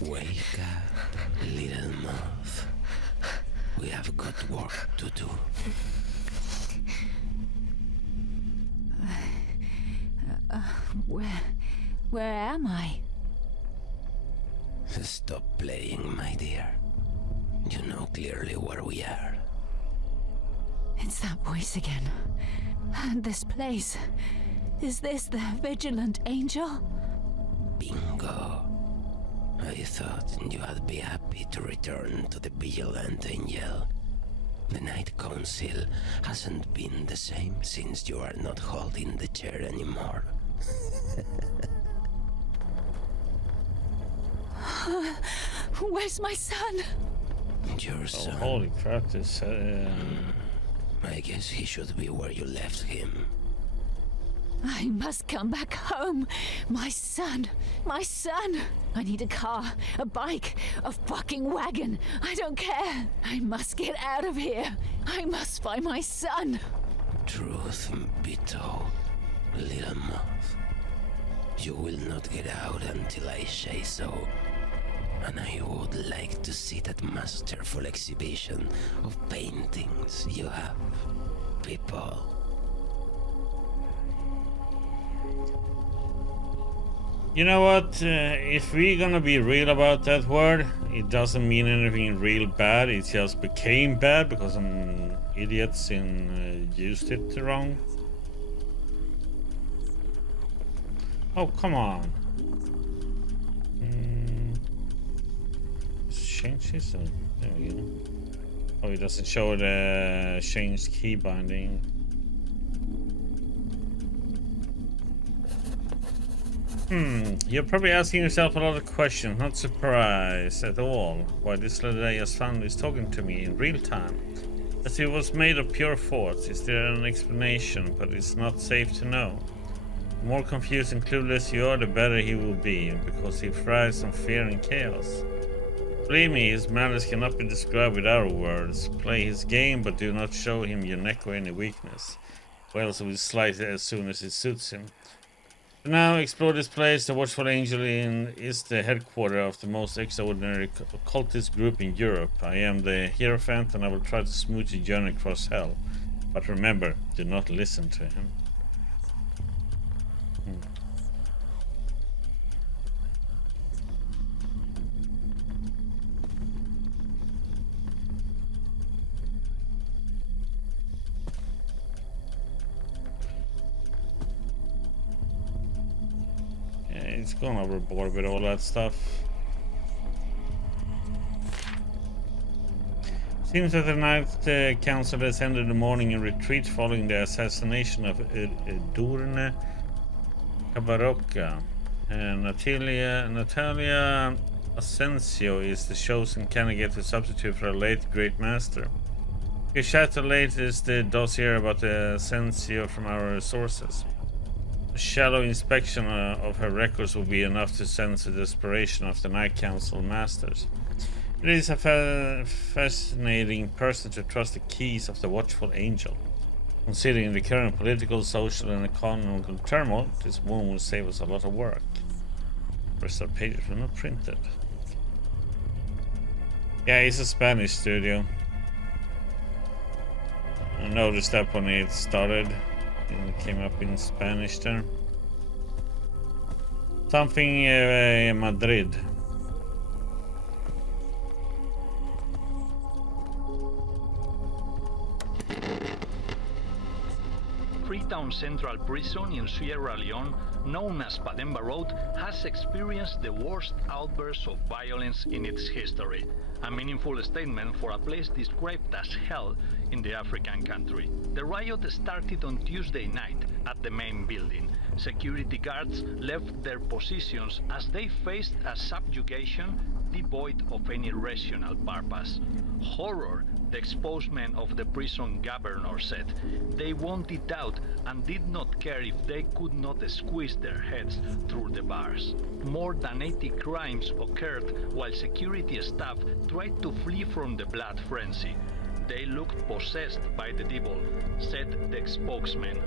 Wake up, little moth. We have got work to do. Where am I? Stop playing, my dear. You know clearly where we are. It's that voice again. And this place. Is this the Vigilant Angel? Bingo. I thought you'd be happy to return to the Vigilant Angel. The Night Council hasn't been the same since you are not holding the chair anymore. Where's my son? Your son? Oh, holy crap, this... I guess he should be where you left him. I must come back home. My son. My son. I need a car, a bike, a fucking wagon. I don't care. I must get out of here. I must find my son. Truth be told, little moth, you will not get out until I say so. And I would like to see that masterful exhibition of paintings you have, people. You know what? If we're gonna be real about that word, it doesn't mean anything real bad. It just became bad because some idiots used it wrong. Oh, come on. Change this? There we go. Oh, it doesn't show the changed key binding. You're probably asking yourself a lot of questions. Not surprised at all why this little son is talking to me in real time. As he was made of pure thoughts. Is there an explanation? But it's not safe to know. The more confused and clueless you are, the better he will be, because he thrives on fear and chaos. Believe me, his malice cannot be described with our words. Play his game, but do not show him your neck or any weakness, or else he will slice it as soon as it suits him. For now, explore this place. The Watchful Angel Inn is the headquarters of the most extraordinary occultist group in Europe. I am the Hierophant, and I will try to smooth your journey across hell. But remember, do not listen to him. It's gone overboard with all that stuff. Seems that the Night Council has ended the morning in retreat following the assassination of Edurne Cabarocca. Natalia Asensio is the chosen candidate to substitute for a late Great Master. We chat the latest dossier about Asensio from our sources. A shallow inspection of her records will be enough to sense the desperation of the Night Council masters. It is a fascinating person to trust the keys of the Watchful Angel. Considering the current political, social, and economical turmoil, this woman will save us a lot of work. The rest of the pages were not printed. Yeah, it's a Spanish studio. I noticed that when it started. It came up in Spanish there. Something Madrid. Freetown Central Prison in Sierra Leone, known as Pademba Road, has experienced the worst outbursts of violence in its history. A meaningful statement for a place described as hell in the African country. The riot started on Tuesday night at the main building. Security guards left their positions as they faced a subjugation devoid of any rational purpose. Horror, the spokesman of the prison governor said. They wanted out and did not care if they could not squeeze their heads through the bars. More than 80 crimes occurred while security staff tried to flee from the blood frenzy. They looked possessed by the devil, said the spokesman.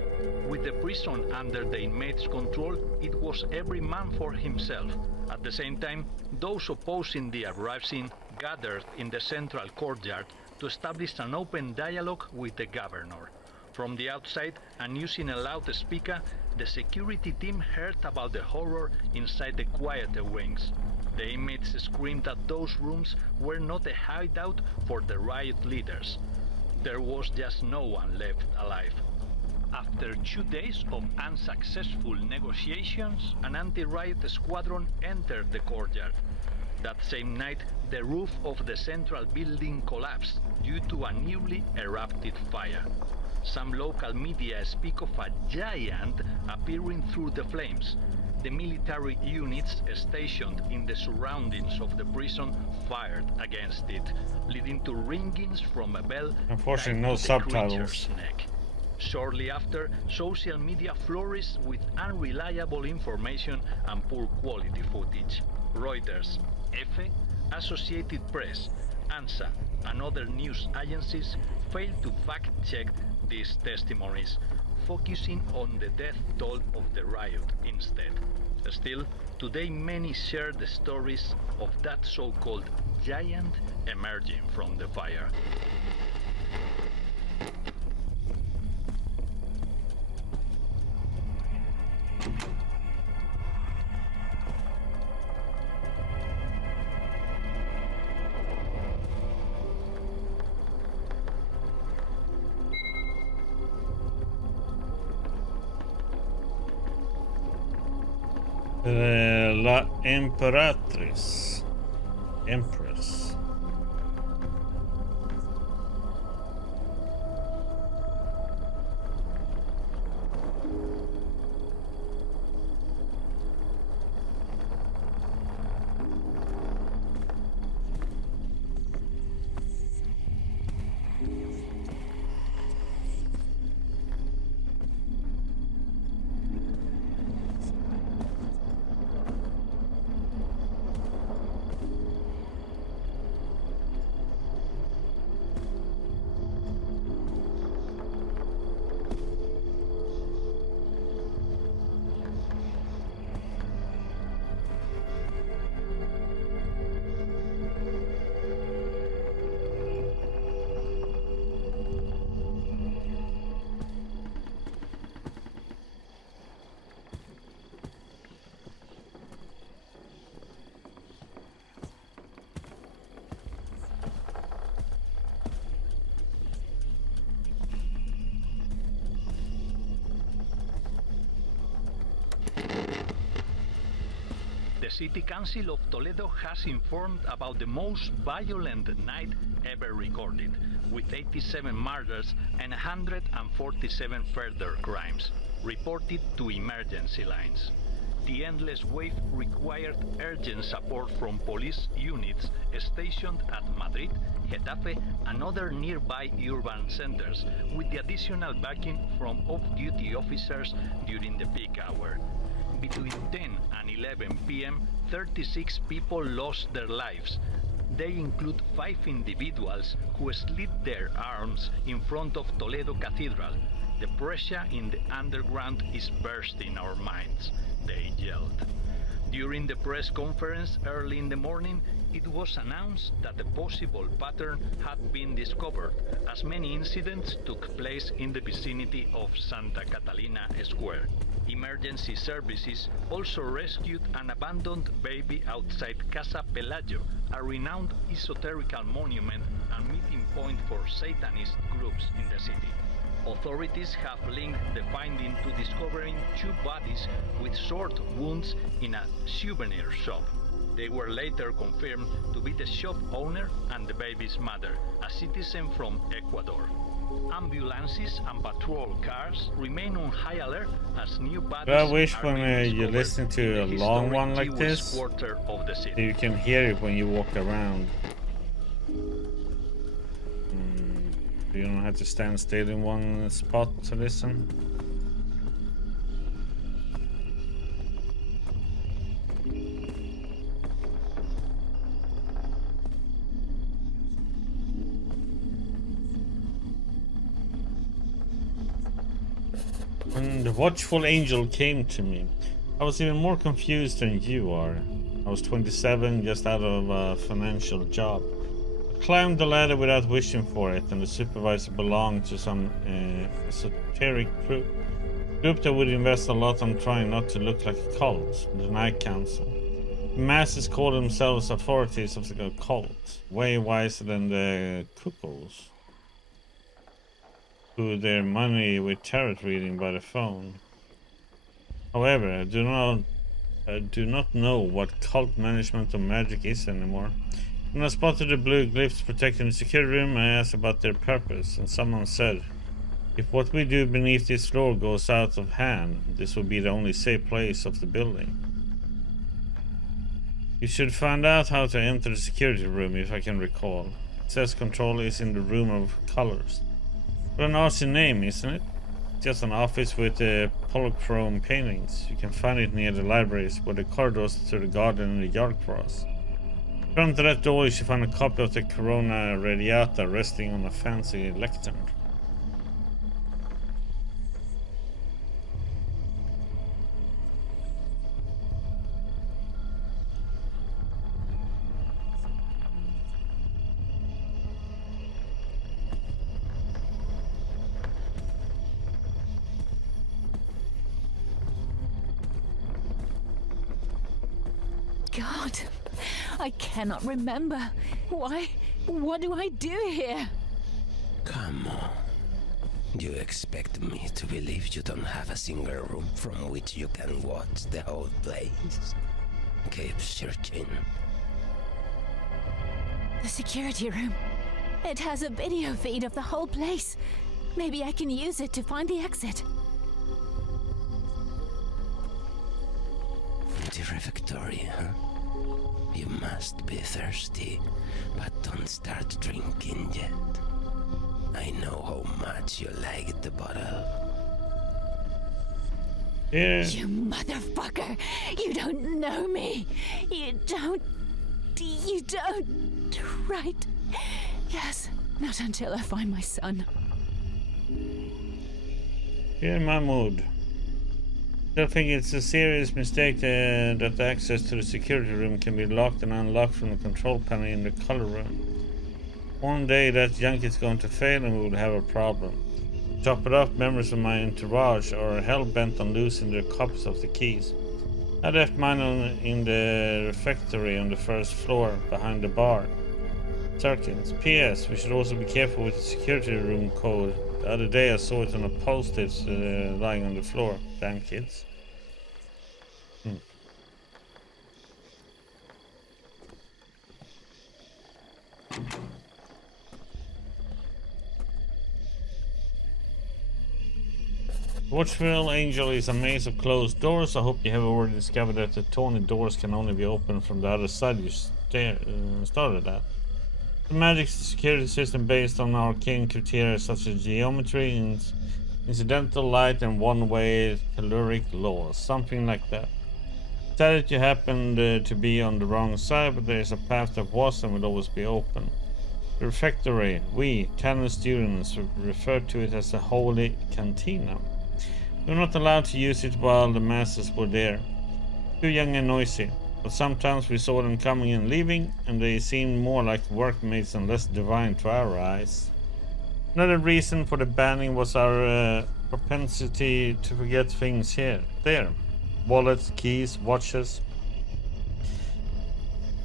With the prison under the inmates' control, it was every man for himself. At the same time, those opposing the uprising gathered in the central courtyard to establish an open dialogue with the governor. From the outside, and using a loudspeaker, the security team heard about the horror inside the quieter wings. The inmates screamed that those rooms were not a hideout for the riot leaders. There was just no one left alive. After 2 days of unsuccessful negotiations, an anti-riot squadron entered the courtyard. That same night, the roof of the central building collapsed due to a newly erupted fire. Some local media speak of a giant appearing through the flames. The military units stationed in the surroundings of the prison fired against it, leading to ringings from a bell. Unfortunately, no tied to the subtitles. creature's neck. Shortly after, social media flourished with unreliable information and poor quality footage. Reuters, EFE, Associated Press, ANSA, and other news agencies failed to fact-check these testimonies, focusing on the death toll of the riot instead. Still, today many share the stories of that so-called giant emerging from the fire. La Emperatriz. Empress. The City Council of Toledo has informed about the most violent night ever recorded, with 87 murders and 147 further crimes, reported to emergency lines. The endless wave required urgent support from police units stationed at Madrid, Getafe, and other nearby urban centers, with the additional backing from off-duty officers during the peak hour. Between 10 and 11 p.m., 36 people lost their lives. They include 5 individuals who slit their arms in front of Toledo Cathedral. The pressure in the underground is bursting our minds, they yelled. During the press conference early in the morning, it was announced that a possible pattern had been discovered, as many incidents took place in the vicinity of Santa Catalina Square. Emergency services also rescued an abandoned baby outside Casa Pelayo, a renowned esoterical monument and meeting point for Satanist groups in the city. Authorities have linked the finding to discovering 2 bodies with sword wounds in a souvenir shop. They were later confirmed to be the shop owner and the baby's mother, a citizen from Ecuador. Ambulances and patrol cars remain on high alert as new bodies I wish are when being you discovered listen to a in the long historic one like Jewish this, quarter of the city. you can hear it when you walk around. You don't have to stand still in one spot to listen. The watchful angel came to me. I was even more confused than you are. I was 27, just out of a financial job. I climbed the ladder without wishing for it, and the supervisor belonged to some esoteric group that would invest a lot on trying not to look like a cult, the Night Council. The masses call themselves authorities of the occult, way wiser than the cuckolds, who their money with tarot reading by the phone. However, I do not know what cult management or magic is anymore. When I spotted the blue glyphs protecting the security room, I asked about their purpose, and someone said, if what we do beneath this floor goes out of hand, this will be the only safe place of the building. You should find out how to enter the security room, if I can recall. Access control is in the room of colors. What an artsy name, isn't it? Just an office with polychrome paintings. You can find it near the libraries, where the corridors to the garden and the yard cross. In front of that door you should find a copy of the Corona Radiata resting on a fancy lectern. God, I cannot remember. Why? What do I do here? Come on. You expect me to believe you don't have a single room from which you can watch the whole place? Keep searching. The security room. It has a video feed of the whole place. Maybe I can use it to find the exit. The refectory, huh? You must be thirsty, but don't start drinking yet. I know how much you like the bottle. Yeah. You motherfucker! You don't know me! You don't... Right? Yes, not until I find my son. You're in my mood. I think it's a serious mistake that the access to the security room can be locked and unlocked from the control panel in the color room. One day that junk is going to fail and we will have a problem. Top it off, members of my entourage are hell-bent on losing their copies of the keys. I left mine in the refectory on the first floor, behind the bar. 13th. P.S. We should also be careful with the security room code. The other day I saw it on a post-it lying on the floor. Damn kids. Watchful Angel is a maze of closed doors. I hope you have already discovered that the tawny doors can only be opened from the other side you started at. The magic security system based on arcane criteria such as geometry, incidental light, and one-way telluric laws. Something like that. Decided you happened to be on the wrong side, but there is a path that was and will always be open. The refectory, we, canon students, refer to it as the Holy Cantina. We were not allowed to use it while the masters were there. Too young and noisy, but sometimes we saw them coming and leaving, and they seemed more like workmates and less divine to our eyes. Another reason for the banning was our propensity to forget things there. Wallets, keys, watches.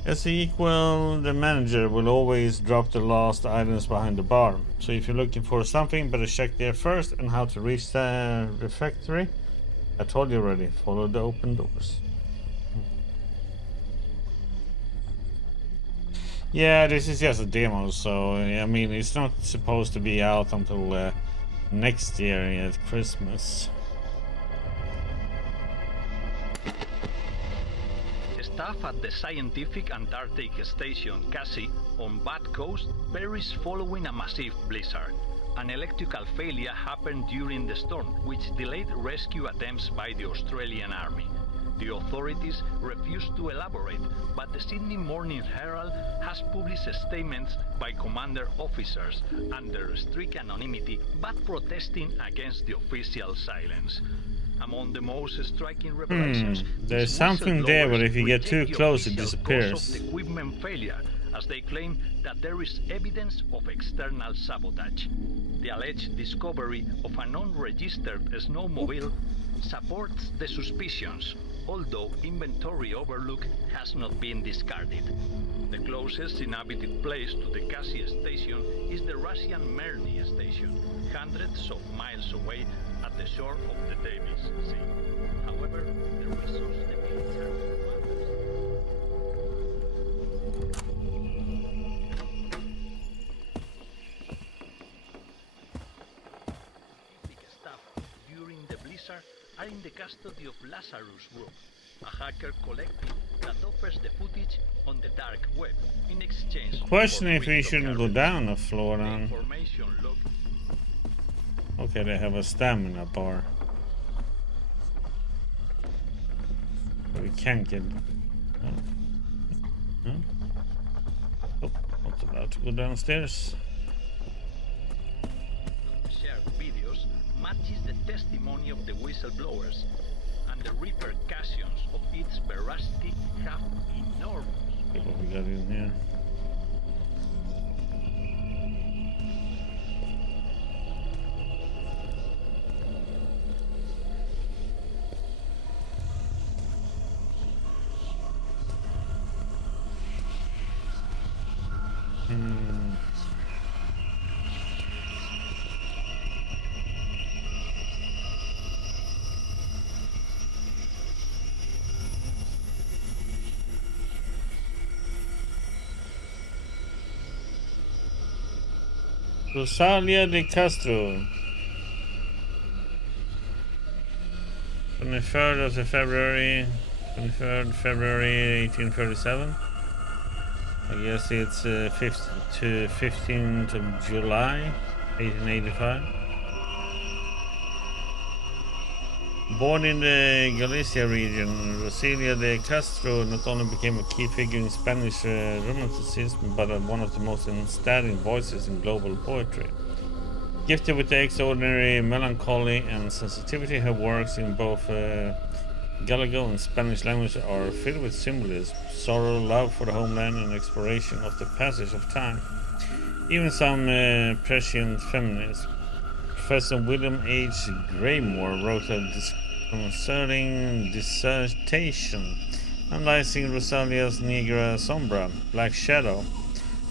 As equal, the manager will always drop the last items behind the bar. So if you're looking for something, better check there first. And how to reach the refectory, I told you already. Follow the open doors. Yeah, this is just a demo, so I mean it's not supposed to be out until next year at Christmas. Staff at the Scientific Antarctic Station Cassie on Bad Coast perished following a massive blizzard. An electrical failure happened during the storm, which delayed rescue attempts by the Australian Army. The authorities refuse to elaborate, but the Sydney Morning Herald has published statements by commander officers under strict anonymity but protesting against the official silence. Among the most striking revelations, there's something there, but if you get too close, it disappears. Of the equipment failure, as they claim that there is evidence of external sabotage. The alleged discovery of an unregistered snowmobile supports the suspicions, although inventory overlook has not been discarded. The closest inhabited place to the Cassie station is the Russian Merny station, hundreds of miles away at the shore of the Davis Sea. However, the reasons the military staff during the blizzard are in the custody of Lazarus Group, a hacker collective that offers the footage on the dark web in exchange. Question if we shouldn't go down a floor down. Information log. Okay, they have a stamina bar. But we can't get. Oh, not allowed to go downstairs. Shared videos matches the testimony of the whistleblowers, and the repercussions of its veracity have enormous. Okay, what we got in here? Rosalia de Castro. 23rd of February, 23rd February 1837. I guess it's 15th of July 1885. Born in the Galicia region, Rosalia de Castro not only became a key figure in Spanish Romanticism, but one of the most outstanding voices in global poetry. Gifted with the extraordinary melancholy and sensitivity, her works in both Gallego and Spanish language are filled with symbolism, sorrow, love for the homeland, and exploration of the passage of time. Even some prescient feminists. Professor William H. Graymore wrote a disconcerting dissertation analyzing Rosalia's Negra Sombra, Black Shadow,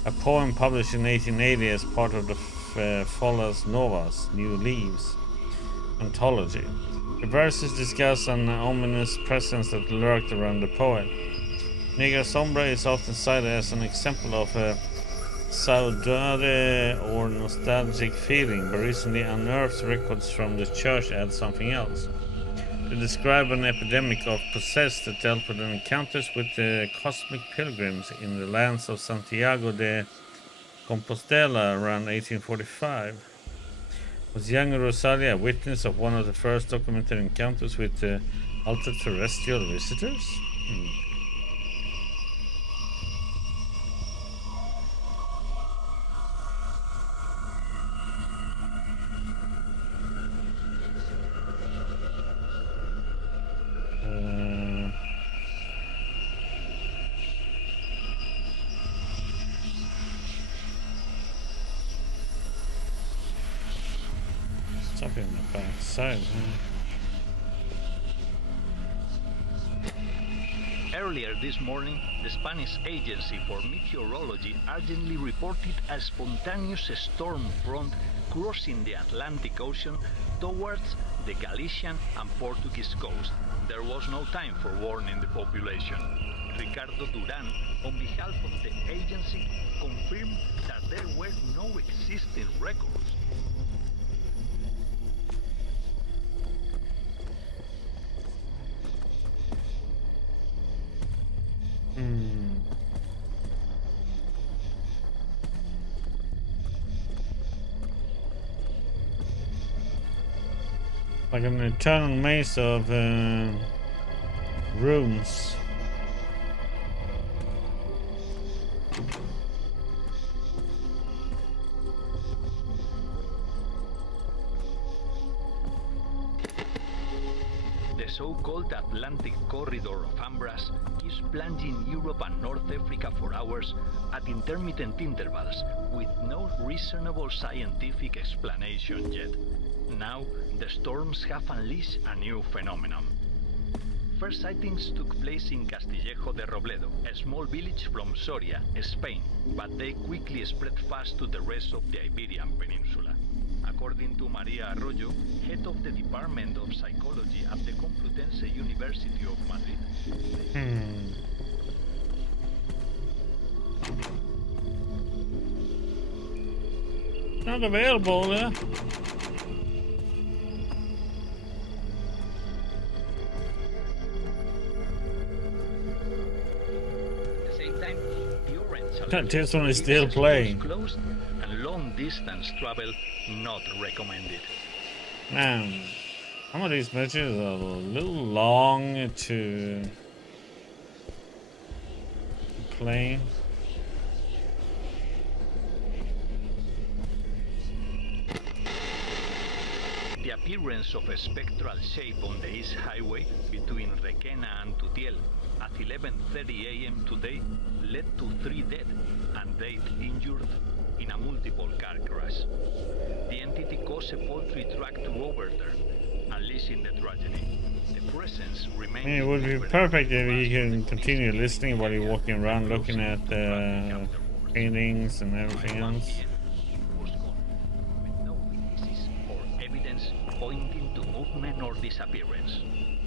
a poem published in 1880 as part of the Folas Novas, New Leaves anthology. The verses discuss an ominous presence that lurked around the poet. Negra Sombra is often cited as an example of a saudade or nostalgic feeling, but recently unearthed records from the church add something else. They describe an epidemic of possessed that dealt with encounters with the cosmic pilgrims in the lands of Santiago de Compostela around 1845. Was young Rosalia a witness of one of the first documented encounters with ultra-terrestrial visitors? Something in the back side, Earlier this morning, the Spanish Agency for Meteorology urgently reported a spontaneous storm front crossing the Atlantic Ocean towards the Galician and Portuguese coast. There was no time for warning the population. Ricardo Duran, on behalf of the agency, confirmed that there were no existing records. Like an eternal maze of rooms. The so-called Atlantic corridor of Ambras keeps plunging Europe and North Africa for hours at intermittent intervals with no reasonable scientific explanation yet. Now, the storms have unleashed a new phenomenon. First sightings took place in Castillejo de Robledo, a small village from Soria, Spain, but they quickly spread fast to the rest of the Iberian Peninsula. According to Maria Arroyo, head of the Department of Psychology at the Complutense University of Madrid. Not available, yeah? At the same time, This one is still playing. Closed and long distance travel not recommended. Man, some of these messages are a little long to play. The appearance of a spectral shape on the East Highway between Requena and Tutiel at 11:30 a.m. today led to 3 dead and 8 injured in a multiple car crash. The entity caused a poultry truck to overturn, unleashing the tragedy. The presence remains. It would be perfect if you can continue listening while you're walking around looking at the paintings and everything else. Was gone, with no witnesses or evidence pointing to movement or disappearance.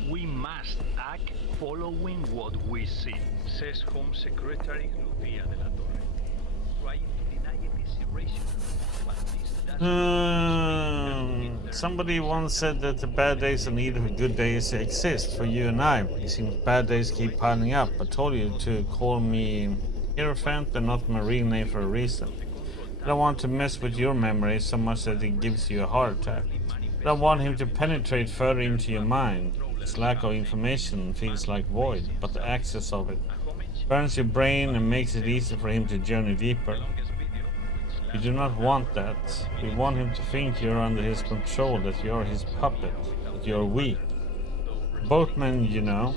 We must act following what we see, says Home Secretary Lucía de la Torre, trying to deny it is irrational. But this doesn't Somebody once said that the bad days and even the good days exist for you and I. It seems bad days keep piling up. I told you to call me Hierophant and not my real name for a reason. I don't want to mess with your memory so much that it gives you a heart attack. I don't want him to penetrate further into your mind. His lack of information feels like void, but the access of it burns your brain and makes it easy for him to journey deeper. We do not want that. We want him to think you're under his control, that you're his puppet, that you're weak. Both men, you know.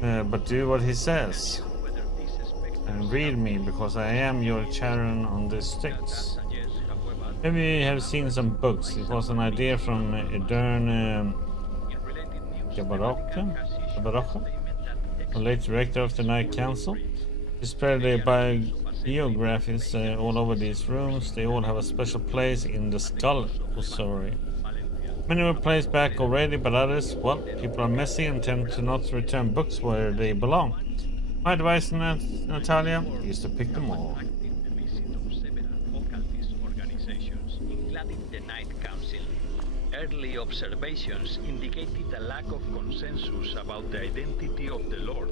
But do what he says. And read me, because I am your Charon on the sticks. Maybe you have seen some books. It was an idea from Edern Gabarocca, the late director of the Night Council. He spread the biographies all over these rooms. They all have a special place in the skull ossuary. Many were placed back already, but others, well, people are messy and tend to not return books where they belong. My advice, Natalia, is to pick them all. Early observations indicated a lack of consensus about the identity of the Lord.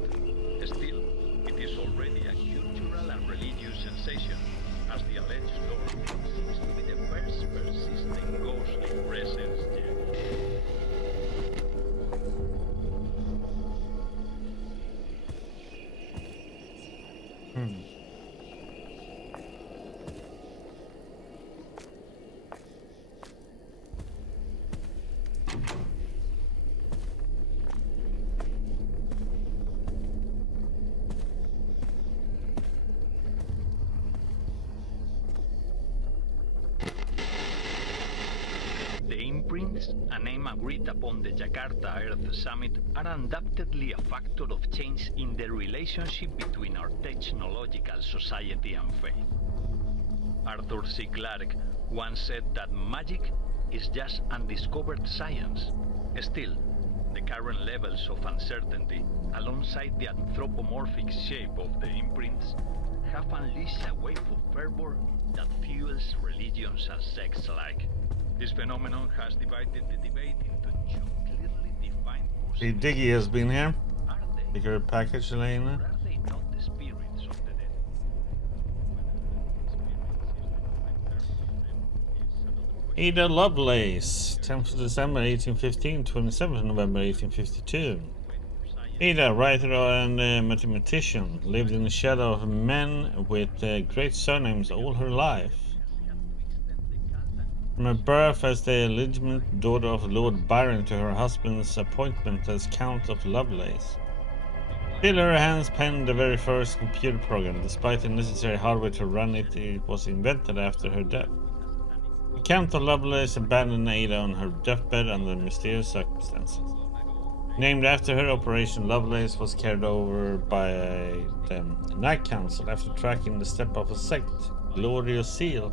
Still, it is already a cultural and religious sensation, as the alleged Lord seems to be the first persistent ghostly presence yet. A name agreed upon the Jakarta Earth Summit, are undoubtedly a factor of change in the relationship between our technological society and faith. Arthur C. Clarke once said that magic is just undiscovered science. Still, the current levels of uncertainty, alongside the anthropomorphic shape of the imprints, have unleashed a wave of fervor that fuels religions and sects alike. This phenomenon has divided the debate into 2 clearly defined See, Diggy has been here. Are they, Bigger package, Elena. or are they not the spirits of the dead? Ada Lovelace, 10th of December 1815, 27th of November 1852. Ada, writer and mathematician, lived in the shadow of men with great surnames all her life. From her birth as the illegitimate daughter of Lord Byron to her husband's appointment as Count of Lovelace. Still, her hands penned the very first computer program. Despite the necessary hardware to run it, it was invented after her death. The Count of Lovelace abandoned Ada on her deathbed under mysterious circumstances. Named after her, Operation Lovelace was carried over by the Night Council after tracking the step of a sect, Glorious Seal,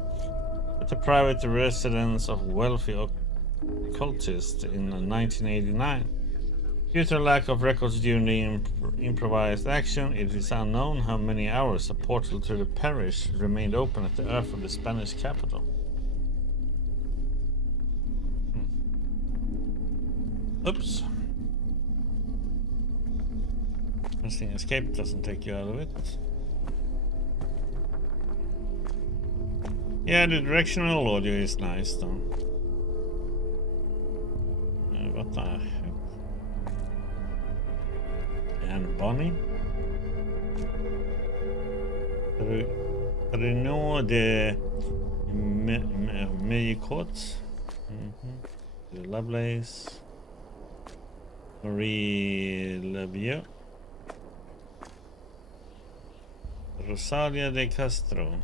at the private residence of wealthy occultists in 1989. Due to lack of records during the improvised action, it is unknown how many hours a portal to the parish remained open at the earth of the Spanish capital. Oops. Instant escape doesn't take you out of it. Yeah, the directional audio is nice though. What the heck? And Bonnie? Renault de Meillicourt. The Lovelace. Marie Levieux. Rosalia de Castro.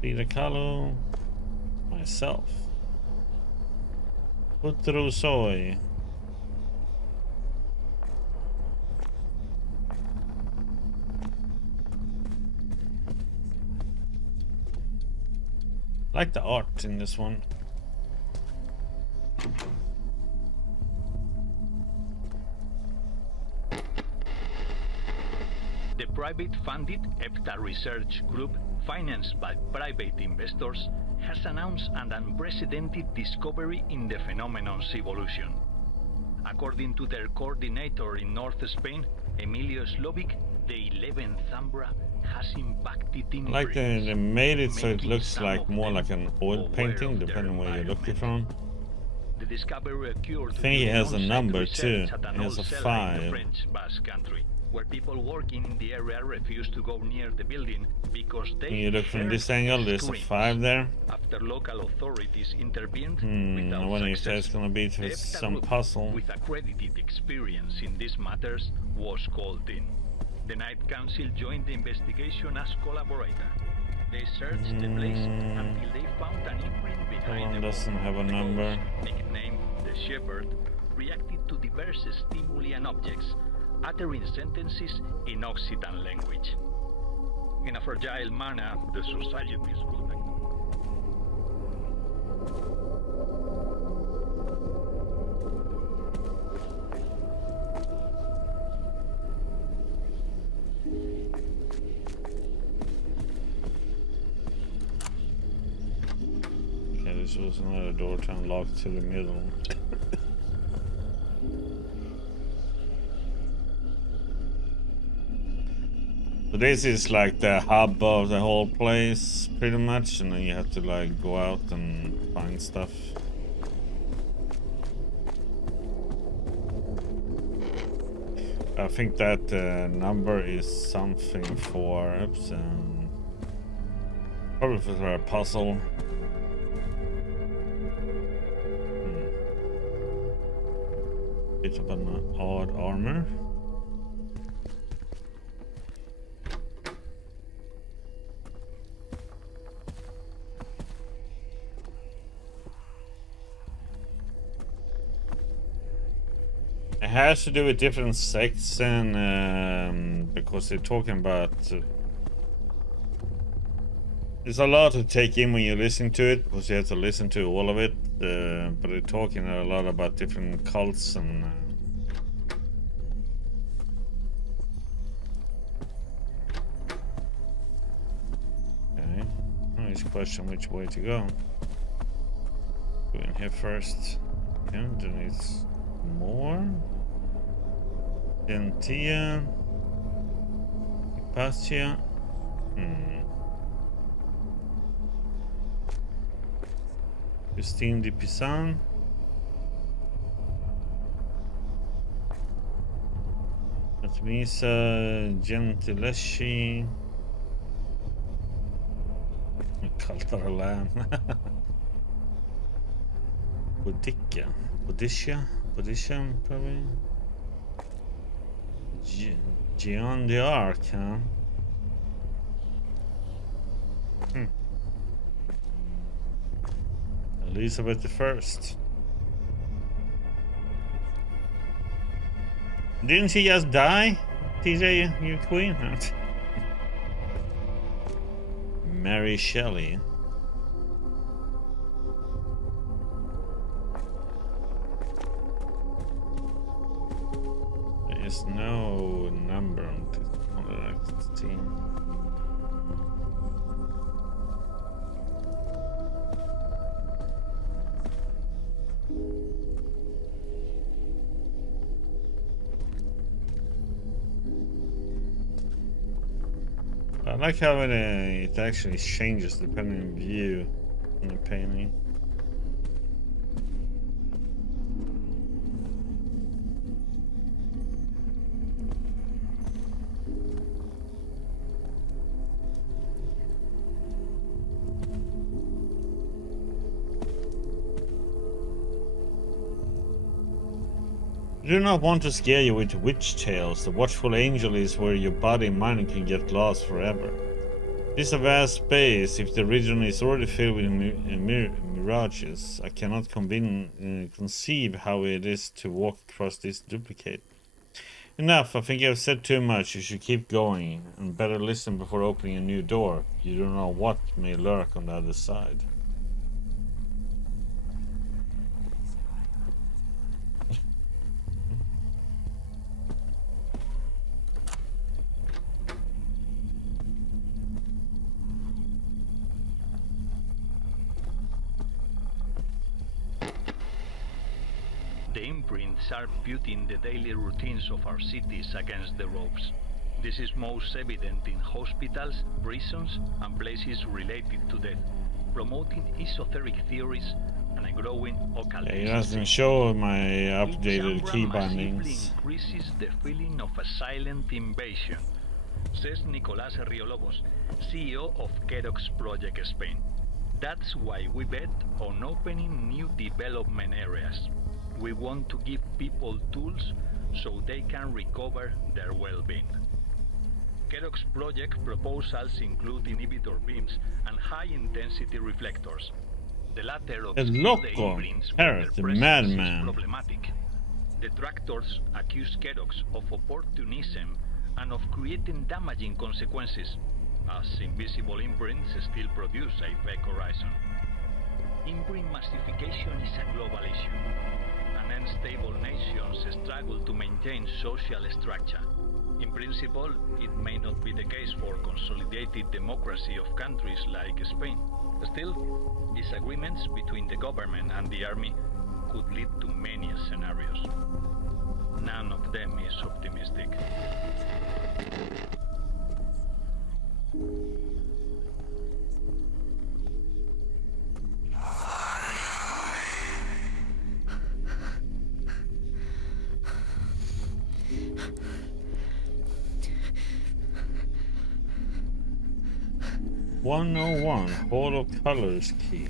Frida Kahlo. Myself. Putru Soy. I like the art in this one. The private-funded EPTA research group, financed by private investors, has announced an unprecedented discovery in the phenomenon's evolution. According to their coordinator in North Spain, Emilio Slovic, the 11th Zambra has impacted in I like they made it so it looks like more like an oil painting, depending where you look it from. The discovery occurred I think he has a number too. at an He has old a cellar in the 5. French Basque Country, where people working in the area refused to go near the building because they When you look from heard this angle, there's a screams. 5 there. After local authorities intervened I without wonder if success, there's gonna be the EPTA some group, puzzle. with accredited experience in these matters, was called in. The Night Council joined the investigation as collaborator. They searched the place until they found an imprint behind one the doesn't wall. have a The number. ghost, nicknamed the Shepherd, reacted to diverse stimuli and objects, uttering sentences in Occitan language. In a fragile manner, the societies could. Okay, this was another door to unlock to the middle. So this is like the hub of the whole place, pretty much, and then you have to like go out and find stuff. I think that number is something for, probably for a puzzle. Bit of an odd armor. It has to do with different sects and because they're talking about there's a lot to take in when you listen to it because you have to listen to all of it, but they're talking a lot about different cults and okay. Nice question which way to go. Go in here first. Yeah, then it's more. Gentia. Hypatia. Christine de Pisan. Artemisa Gentileschi. Cultural lamb. Boudica, probably. Jeanne d'Arc, huh? Elizabeth I. Didn't she just die? TJ, you queen? Mary Shelley. There is no number on the team. I like how it actually changes depending on view in the painting. I do not want to scare you with witch tales. The watchful angel is where your body and mind can get lost forever. This is a vast space. If the region is already filled with mirages, I cannot conceive how it is to walk across this duplicate. Enough, I think I've said too much. You should keep going, and better listen before opening a new door. You don't know what may lurk on the other side. The imprints are putting the daily routines of our cities against the ropes. This is most evident in hospitals, prisons, and places related to death, promoting esoteric theories and a growing occultism. It doesn't show my updated key bindings. Massively increases the feeling of a silent invasion, says Nicolás Riolobos, CEO of Kerox Project Spain. That's why we bet on opening new development areas. We want to give people tools so they can recover their well-being. Kerox project proposals include inhibitor beams and high-intensity reflectors. The latter obscure the imprints when their the presence madman. is problematic. Detractors accuse Kerox of opportunism and of creating damaging consequences, as invisible imprints still produce a fake horizon. Imprint massification is a global issue. Unstable nations struggle to maintain social structure. In principle, it may not be the case for consolidated democracy of countries like Spain. Still, disagreements between the government and the army could lead to many scenarios. None of them is optimistic. (101) Hall of Colors key.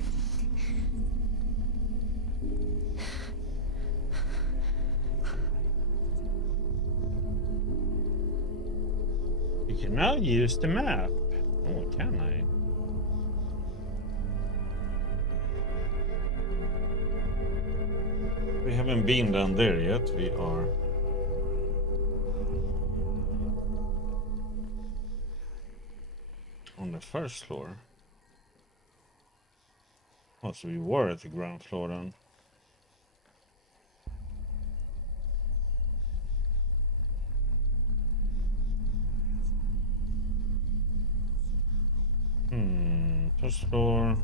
You can now use the map. Oh, can I? We haven't been down there yet. We are on the first floor. Oh, so we were at the ground floor then. First floor.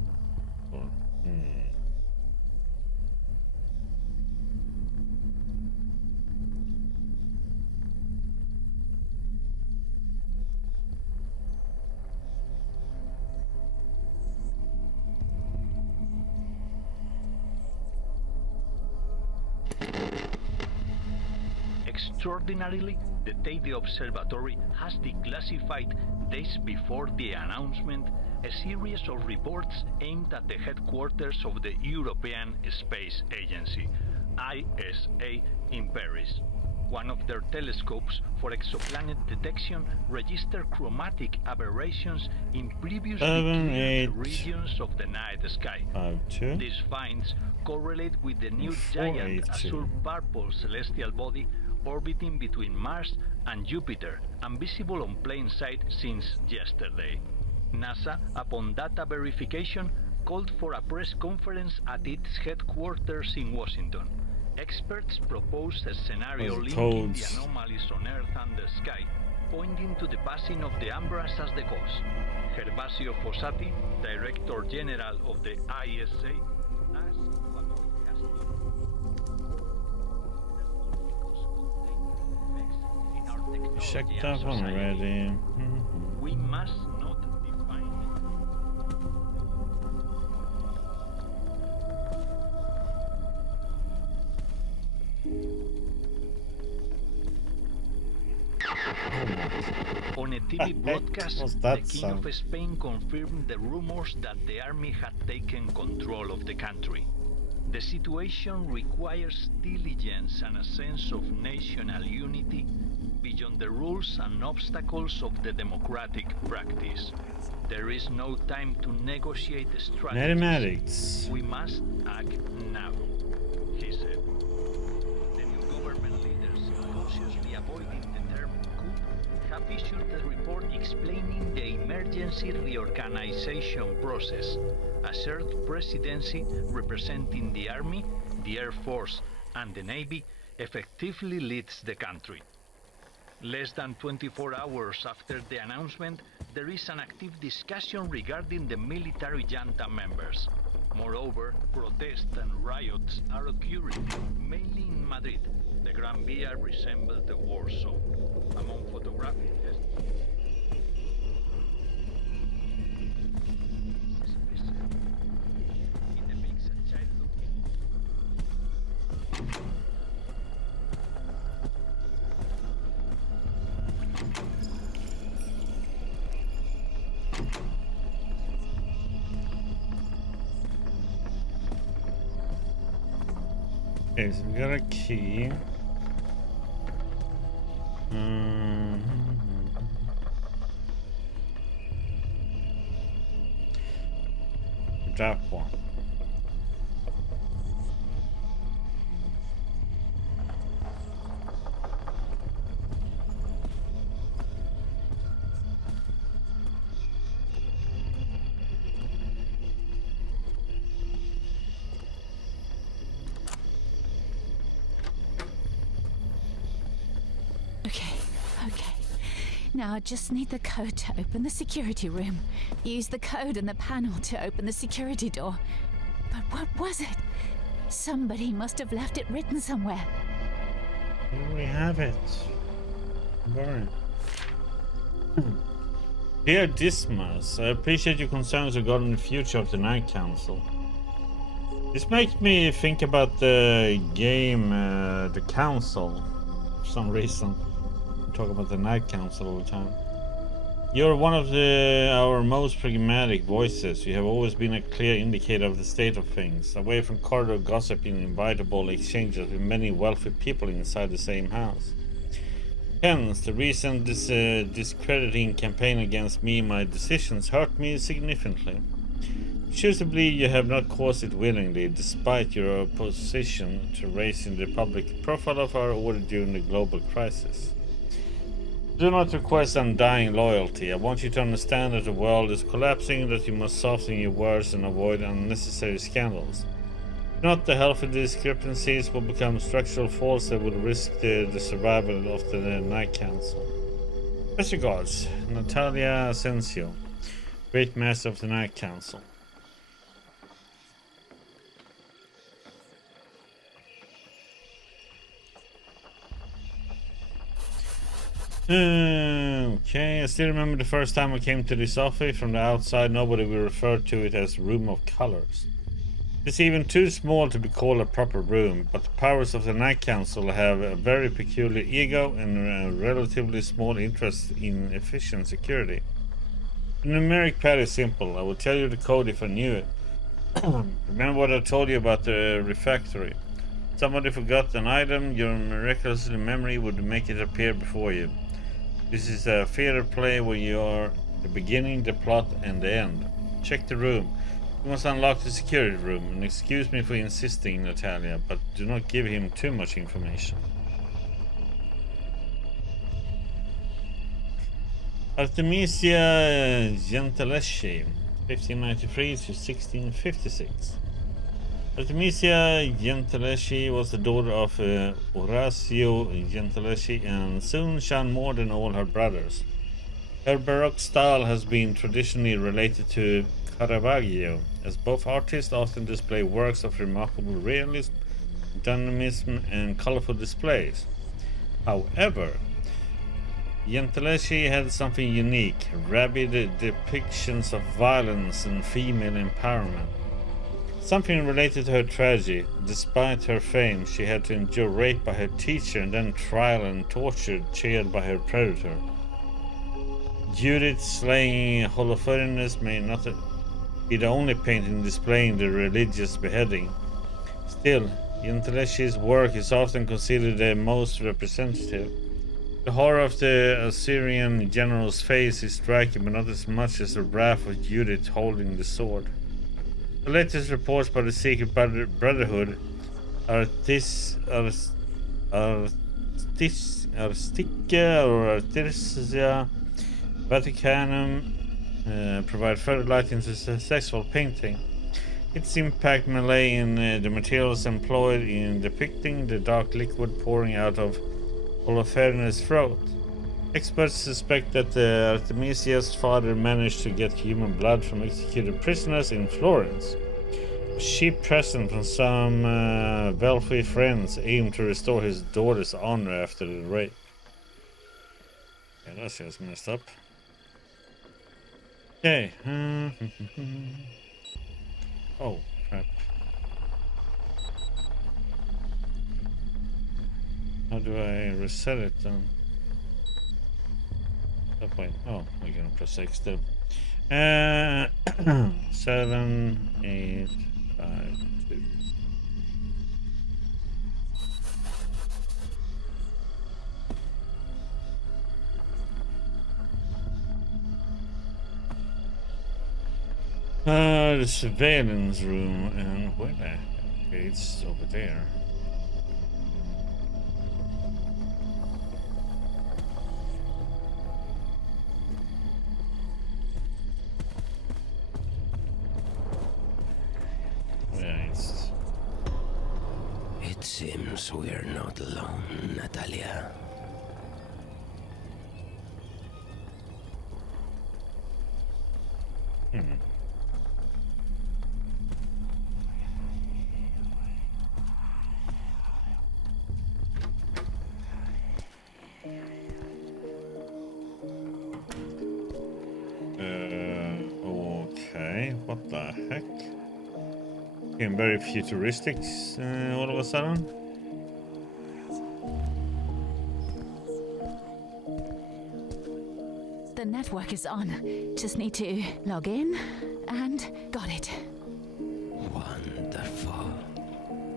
Extraordinarily, the Teide Observatory has declassified days before the announcement a series of reports aimed at the headquarters of the European Space Agency, ISA, in Paris. One of their telescopes for exoplanet detection registered chromatic aberrations in previously cleared regions of the night sky. These finds correlate with the new giant azure-purple celestial body orbiting between Mars and Jupiter and visible on plain sight since yesterday. NASA, upon data verification, called for a press conference at its headquarters in Washington. Experts proposed a scenario linking the anomalies on Earth and the sky, pointing to the passing of the Ambras as the cause. Gervasio Fossati, Director General of the ISA, asked to avoid casting in our technology. Checked up already. We must not define On a TV broadcast, the King of Spain confirmed the rumors that the army had taken control of the country. The situation requires diligence and a sense of national unity beyond the rules and obstacles of the democratic practice. There is no time to negotiate strategies. Mathematics. We must act now, he said. The new government leaders, consciously avoiding the term coup, have issued a report explaining the emergency reorganization process. A third presidency representing the Army, the Air Force, and the Navy effectively leads the country. Less than 24 hours after the announcement, there is an active discussion regarding the military junta members. Moreover, protests and riots are occurring, mainly in Madrid. The Gran Via resembles the war zone. Among photographic Okay, so we got a key. Drop one. Okay. Now I just need the code to open the security room. Use the code in the panel to open the security door. But what was it? Somebody must have left it written somewhere. Here we have it. Burn. Dear Dismas, I appreciate your concerns regarding the future of the Night Council. This makes me think about the game, The Council, for some reason. Talk about the Night Council all the time. You're one of our most pragmatic voices. You have always been a clear indicator of the state of things, away from corridor gossip and invitable exchanges with many wealthy people inside the same house. Hence, the recent discrediting campaign against me and my decisions hurt me significantly. Choose to believe you have not caused it willingly, despite your opposition to raising the public profile of our order during the global crisis. Do not request undying loyalty. I want you to understand that the world is collapsing and that you must soften your words and avoid unnecessary scandals. If not, the healthy discrepancies will become structural faults that will risk the survival of the Night Council. Best regards, Natalia Asensio, Great Master of the Night Council. Okay, I still remember the first time I came to this office. From the outside, nobody will refer to it as Room of Colors. It's even too small to be called a proper room, but the powers of the Night Council have a very peculiar ego and a relatively small interest in efficient security. The numeric pad is simple. I will tell you the code if I knew it. Remember what I told you about the refactory? Somebody forgot an item, your miraculous memory would make it appear before you. This is a theater play where you are the beginning, the plot, and the end. Check the room. You must unlock the security room, and excuse me for insisting, Natalia, but do not give him too much information. Artemisia Gentileschi, 1593 to 1656. Artemisia Gentileschi was the daughter of Orazio Gentileschi and soon shone more than all her brothers. Her Baroque style has been traditionally related to Caravaggio, as both artists often display works of remarkable realism, dynamism, and colorful displays. However, Gentileschi had something unique, rabid depictions of violence and female empowerment. Something related to her tragedy. Despite her fame, she had to endure rape by her teacher and then trial and torture cheered by her predator. Judith slaying Holofernes may not be the only painting displaying the religious beheading. Still, Gentileschi's work is often considered the most representative. The horror of the Assyrian general's face is striking, but not as much as the wrath of Judith holding the sword. The latest reports by the Secret Brotherhood Artistica Vaticanum provide further light into successful painting. Its impact may lay in the materials employed in depicting the dark liquid pouring out of Holofernes' throat. Experts suspect that Artemisia's father managed to get human blood from executed prisoners in Florence. A cheap present from some wealthy friends aimed to restore his daughter's honor after the rape. Yeah, that's just messed up. Okay. Oh, crap. How do I reset it then? That point. Oh, we're gonna press X there. 7, 8, 5, 2. The surveillance room, and where the heck? Okay, it's over there. It seems we're not alone, Natalia. Okay, what the heck? Getting very futuristic all of a sudden. The network is on. Just need to log in and got it. Wonderful.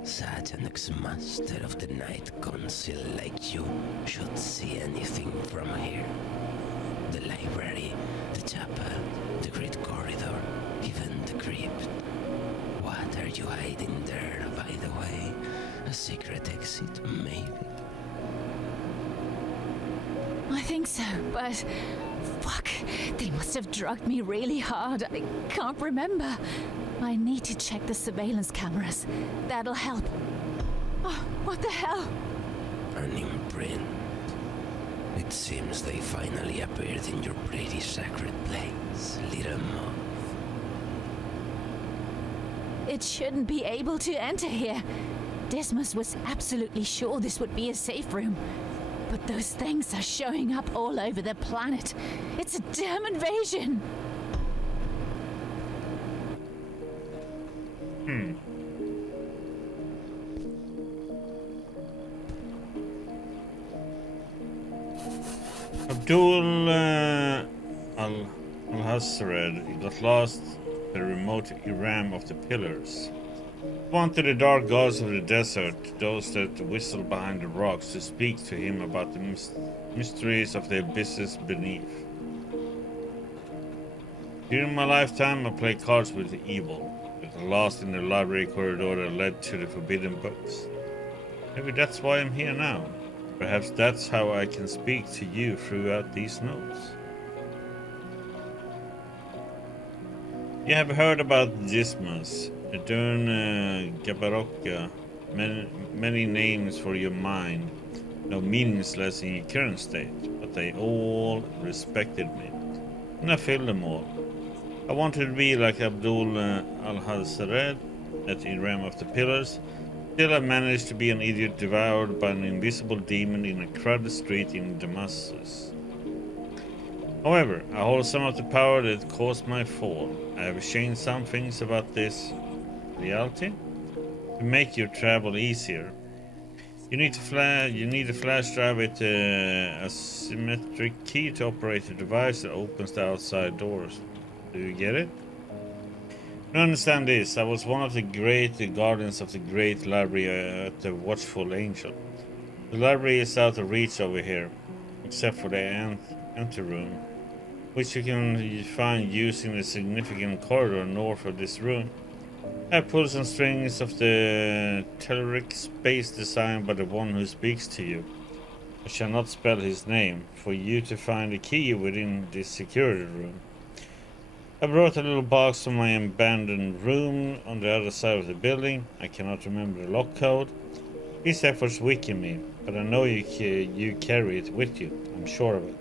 Such an ex-master of the Night Council like you should see anything from here. The library, the chapel, the great corridor, even the crypt. What are you hiding there, by the way? A secret exit, maybe? I think so, but fuck, they must have drugged me really hard. I can't remember. I need to check the surveillance cameras. That'll help. Oh, what the hell? An imprint. It seems they finally appeared in your pretty sacred place, little moth. It shouldn't be able to enter here. Desmos was absolutely sure this would be a safe room. But those things are showing up all over the planet. It's a damn invasion! Abdul Al-Hazred got lost in the remote Iram of the Pillars. Wanted the dark gods of the desert, those that whistle behind the rocks, to speak to him about the mysteries of the abysses beneath. During my lifetime, I played cards with the evil, got lost in the library corridor that led to the forbidden books. Maybe that's why I'm here now. Perhaps that's how I can speak to you throughout these notes. You have heard about Dismas, Adern Gabarokka, many names for your mind, no meaningless in your current state, but they all respected me, and I filled them all. I wanted to be like Abdul al-Hazred at Iram of the Pillars. Still, I managed to be an idiot devoured by an invisible demon in a crowded street in Damascus. However, I hold some of the power that caused my fall. I have changed some things about this reality to make your travel easier. You need a flash drive with a symmetric key to operate the device that opens the outside doors. Do you get it? You understand this. I was one of the great guardians of the great library at the Watchful Angel. The library is out of reach over here, except for the anteroom, which you can find using the significant corridor north of this room. I pulled some strings of the telluric space designed by the one who speaks to you. I shall not spell his name, for you to find the key within this security room. I brought a little box from my abandoned room on the other side of the building. I cannot remember the lock code. These efforts weaken me, but I know you carry it with you. I'm sure of it.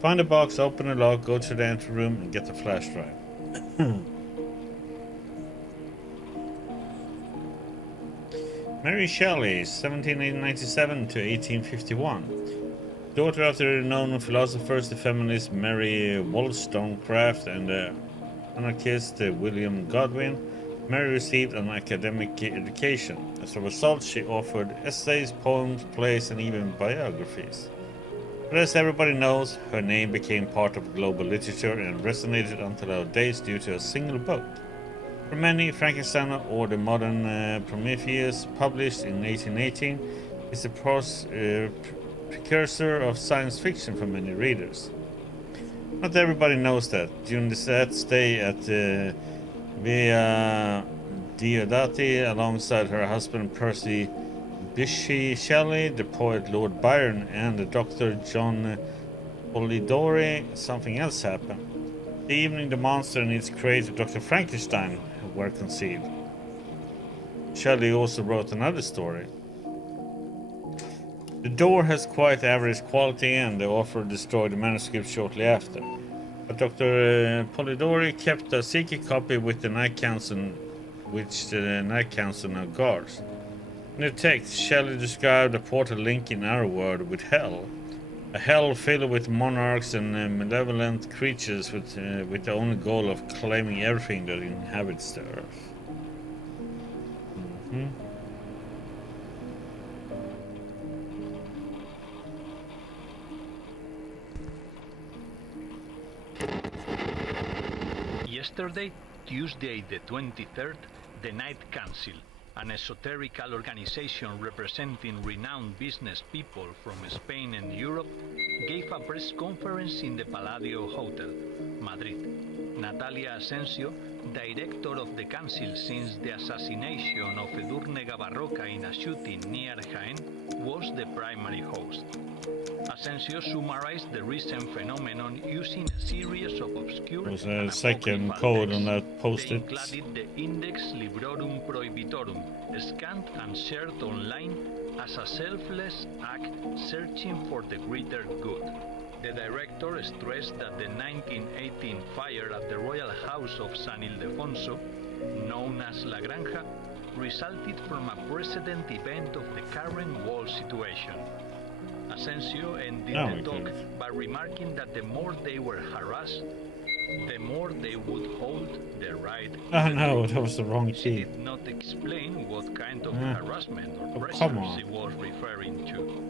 Find the box, open the lock, go to the entry room, and get the flash drive. Mary Shelley, 1797 to 1851. Daughter of the renowned philosophers, the feminist Mary Wollstonecraft and the anarchist William Godwin, Mary received an academic education. As a result, she authored essays, poems, plays, and even biographies. But as everybody knows, her name became part of global literature and resonated until our days due to a single book. For many, Frankenstein or the modern Prometheus, published in 1818, is a precursor of science fiction for many readers. Not everybody knows that. During the sad stay at Via Diodati, alongside her husband Percy Bysshe Shelley, the poet Lord Byron, and the Dr. John Polidori, something else happened. The evening the monster and its creator Dr. Frankenstein were conceived. Shelley also wrote another story. The door has quite average quality, and the author destroyed the manuscript shortly after. But Dr. Polidori kept a secret copy with the Night Council, which the Night Council now guards. In the text, Shelley described a portal linking our world with hell. A hell filled with monarchs and malevolent creatures with the only goal of claiming everything that inhabits the earth. Yesterday, Tuesday the 23rd, the Night Council, an esoterical organization representing renowned business people from Spain and Europe, gave a press conference in the Palladio Hotel, Madrid. Natalia Asensio, director of the council since the assassination of Edurne Gabarroca in a shooting near Jaén, was the primary host. Asensio summarized the recent phenomenon using a series of obscure There's a second code on that post-it. They included the Index Librorum Prohibitorum, scanned and shared online as a selfless act searching for the greater good. The director stressed that the 1918 fire at the royal house of San Ildefonso, known as La Granja, resulted from a precedent event of the current war situation. Asensio ended the talk by remarking that the more they were harassed, the more they would hold the right. Oh no, that was the wrong She key. did not explain what kind of harassment or pressure she was referring to.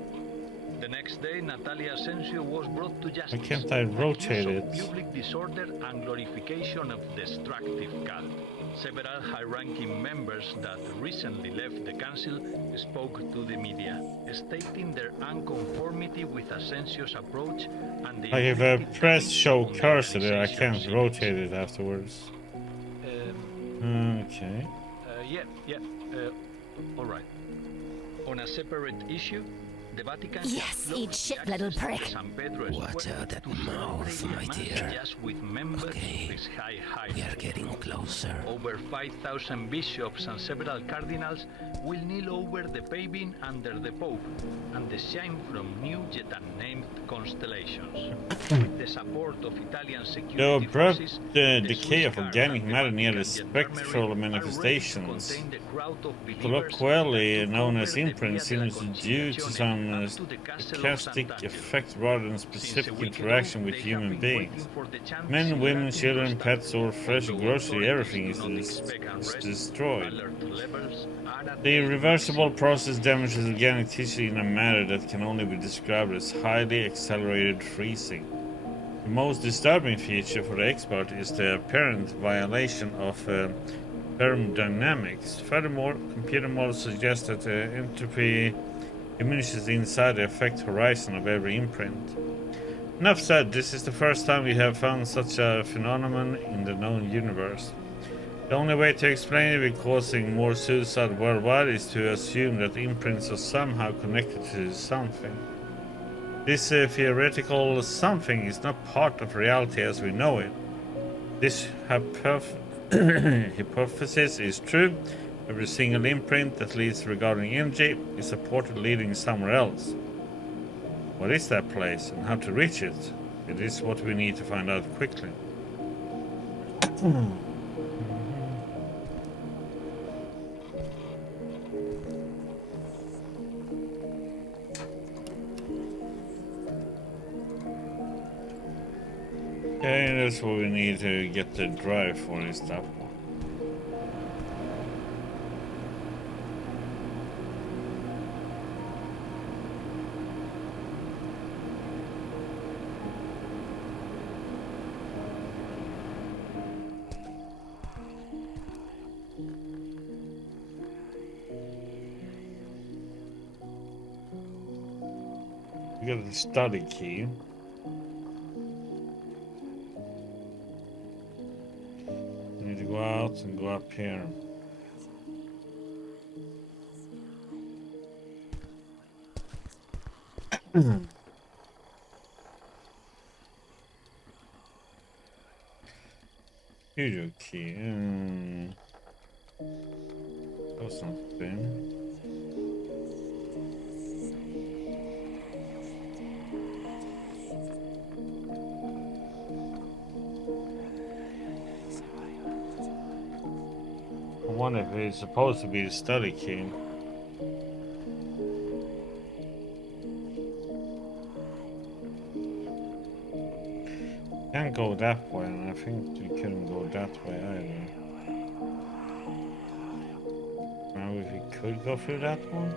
The next day, Natalia Asensio was brought to justice. Why can't I rotate accused it? of public disorder and glorification of destructive cult. Several high-ranking members that recently left the council spoke to the media, stating their unconformity with Asensio's approach and the Like if I inflicted press damage show on the cursor there, I can't organization's rotate image. it afterwards. Okay. All right. On a separate issue, the Vatican Yes, eat shit, little prick. San Pedro Watch Square out that to mouth, celebrate my the dear. mass with members Okay. of his high We are hierarchy. getting closer. Over 5,000 bishops and several cardinals will kneel over the paving under the Pope and the shine from new yet unnamed constellations. With the support of Italian The security abrupt forces, decay Swiss of Guard organic and the matter near the Vatican Gendarmerie spectral are ready to manifestations, contain the crowd of believers colloquially that known took as over the imprints, Via della seems due to some Conciliazione up to the castle of stochastic Sant'Angelo. effect rather than Since a specific week ago, interaction with they have human been beings. waiting for the chance Men, women, to children, start. pets, or fresh Although grocery, authorities everything do not is expect unrest, destroyed. alert levels are at The the reversible process damages organic tissue in a manner that can only be described as highly accelerated freezing. The most disturbing feature for the expert is the apparent violation of thermodynamics. Furthermore, computer models suggest that entropy diminishes inside the effect horizon of every imprint. Enough said, this is the first time we have found such a phenomenon in the known universe. The only way to explain it with causing more suicide worldwide is to assume that imprints are somehow connected to something. This theoretical something is not part of reality as we know it. This hypothesis is true. Every single imprint that leads regarding energy is supported leading somewhere else. What is that place and how to reach it? It is what we need to find out quickly. Okay, that's what we need to get the drive for is that one. We got the study key. We need to go out and go up here. Studio key. That's not the thing. I wonder if it's supposed to be the study key. Can't go that way, and I think we couldn't go that way either. Now if we could go through that one.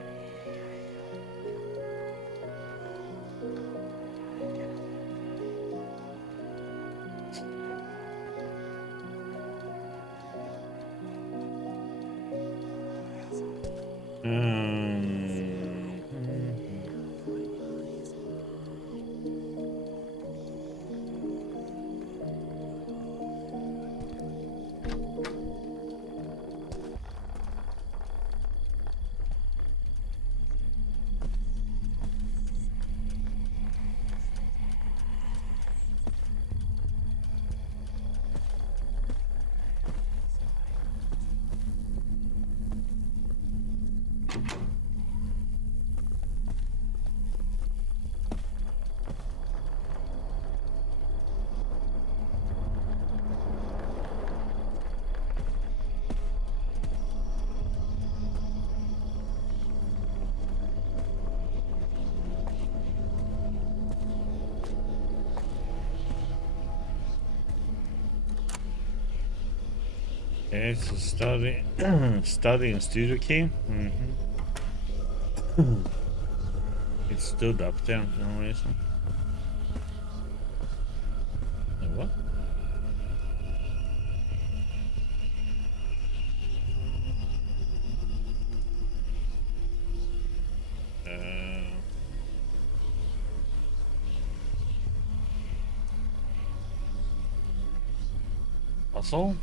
Okay, so study, study and studio key. We It stood up there for no reason. What? Puzzle?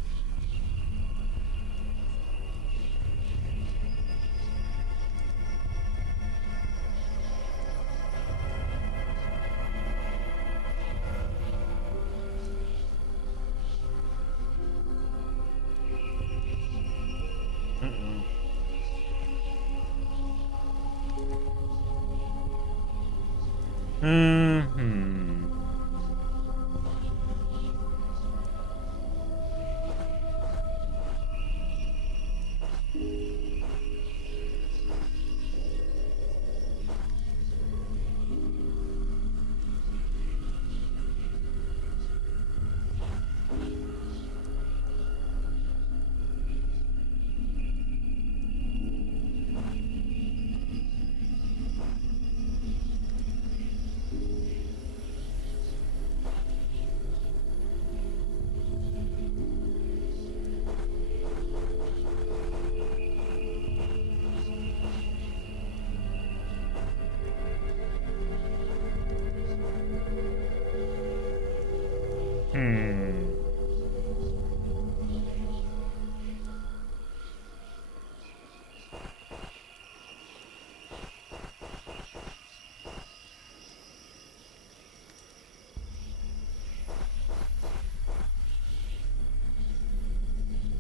Hmm.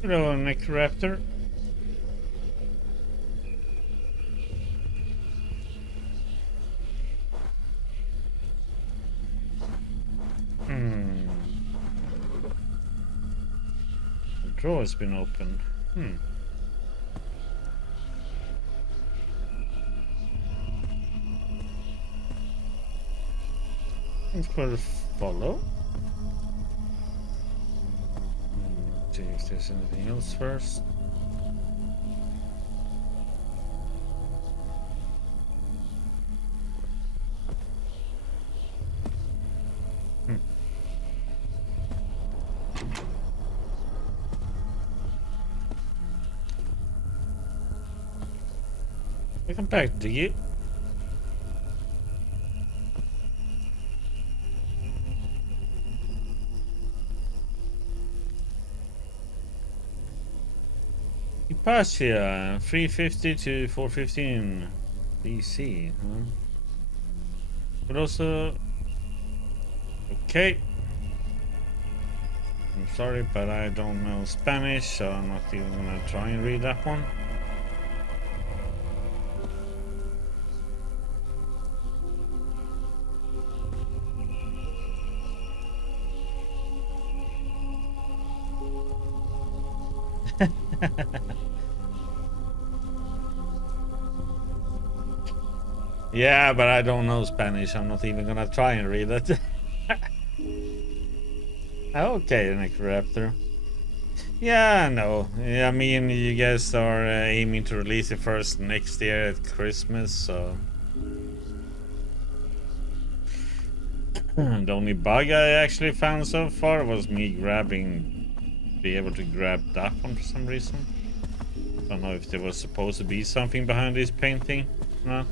Hello, Necroraptor. The drawer has been opened. Let's put a follow. See if there's anything else first. Welcome back, Diggy. Hypatia, 350 to 415 BC. Huh? But also, okay. I'm sorry, but I don't know Spanish, so I'm not even gonna try and read that one. Yeah, but I don't know Spanish. I'm not even gonna try and read it. Okay, Necroraptor. Yeah, no. I mean, you guys are aiming to release it first next year at Christmas, so... The only bug I actually found so far was me be able to grab that one for some reason. I don't know if there was supposed to be something behind this painting or not.